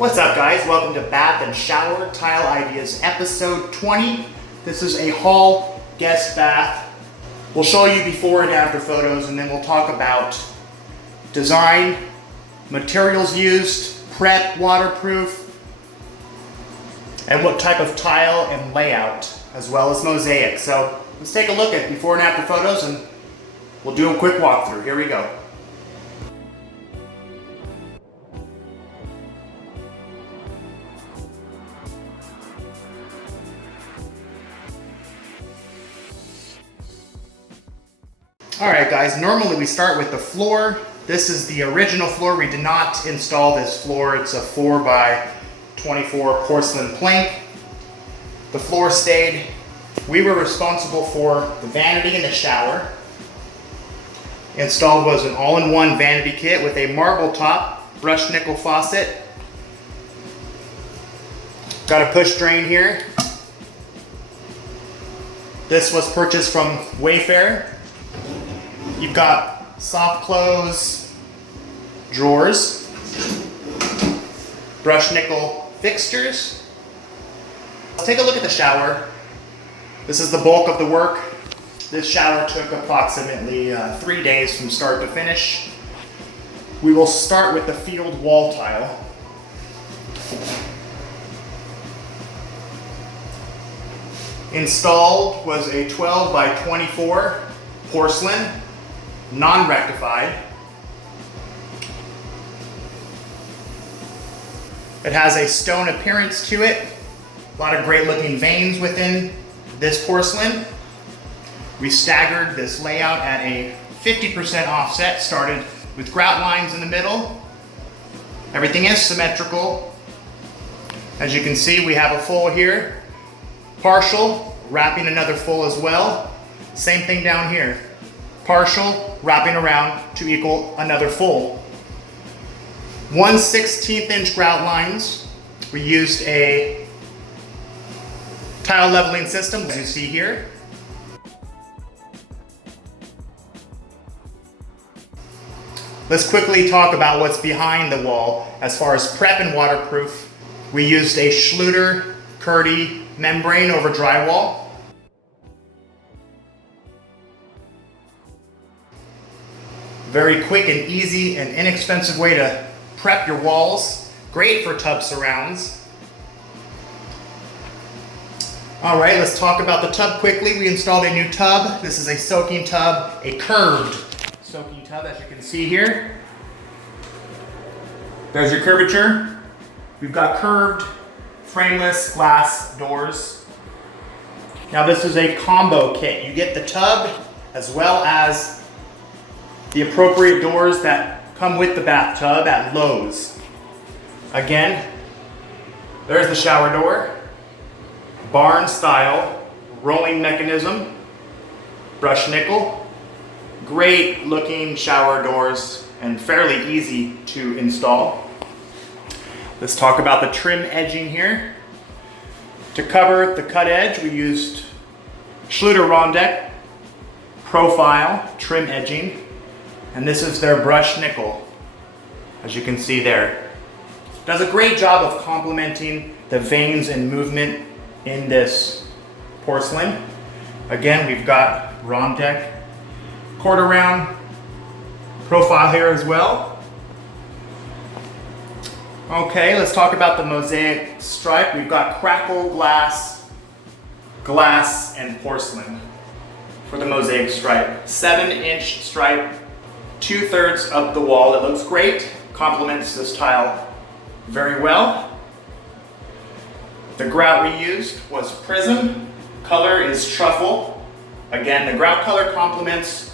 What's up, guys? Welcome to Bath and Shower Tile Ideas episode 20. This is a hall guest bath. We'll show you before and after photos, and then we'll talk about design, materials used, prep, waterproof, and what type of tile and layout, as well as mosaic. So let's take a look at before and after photos, and we'll do a quick walkthrough. Here we go. Alright guys, normally we start with the floor. This is the original floor. We did not install this floor. It's a 4x24 porcelain plank. The floor stayed. We were responsible for the vanity in the shower. Installed was an all-in-one vanity kit with a marble top, brushed nickel faucet. Got a push drain here. This was purchased from Wayfair. You've got soft close drawers, brushed nickel fixtures. Let's take a look at the shower. This is the bulk of the work. This shower took approximately 3 days from start to finish. We will start with the field wall tile. Installed was a 12x24 porcelain, non-rectified. It has a stone appearance to it. A lot of great looking veins within this porcelain. We staggered this layout at a 50% offset, started with grout lines in the middle. Everything is symmetrical. As you can see, we have a full here, partial, wrapping another full as well. Same thing down here. Partial, wrapping around to equal another full. 1/16 inch grout lines. We used a tile leveling system, as you see here. Let's quickly talk about what's behind the wall. As far as prep and waterproof, we used a Schluter Rondec membrane over drywall. Very quick and easy and inexpensive way to prep your walls. Great for tub surrounds. All right, let's talk about the tub quickly. We installed a new tub. This is a soaking tub, a curved soaking tub, as you can see here. There's your curvature. We've got curved frameless glass doors. Now this is a combo kit. You get the tub as well as the appropriate doors that come with the bathtub at Lowe's. Again, there's the shower door, barn style, rolling mechanism, brushed nickel. Great looking shower doors and fairly easy to install. Let's talk about the trim edging here. To cover the cut edge, we used Schluter Rondec profile trim edging. And this is their brushed nickel, as you can see there. Does a great job of complementing the veins and movement in this porcelain. Again, we've got Rondec quarter round profile here as well. Okay, let's talk about the mosaic stripe. We've got Crackle glass, and porcelain for the mosaic stripe. 7-inch stripe, 2/3 of the wall. It looks great, complements this tile very well. The grout we used was Prism. Color is Truffle. Again, the grout color complements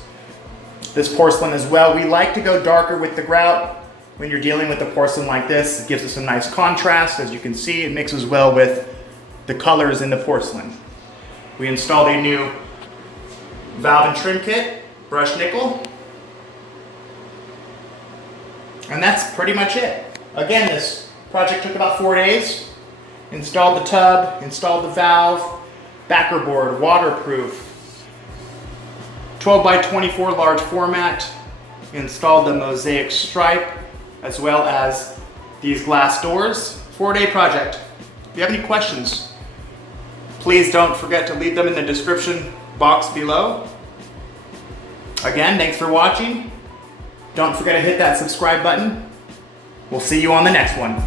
this porcelain as well. We like to go darker with the grout when you're dealing with a porcelain like this. It gives us a nice contrast. As you can see, it mixes well with the colors in the porcelain. We installed a new valve and trim kit, brushed nickel. And that's pretty much it. Again, this project took about 4 days. Installed the tub, installed the valve, backer board, waterproof, 12x24 large format, installed the mosaic stripe, as well as these glass doors. 4-day project. If you have any questions, please don't forget to leave them in the description box below. Again, thanks for watching. Don't forget to hit that subscribe button. We'll see you on the next one.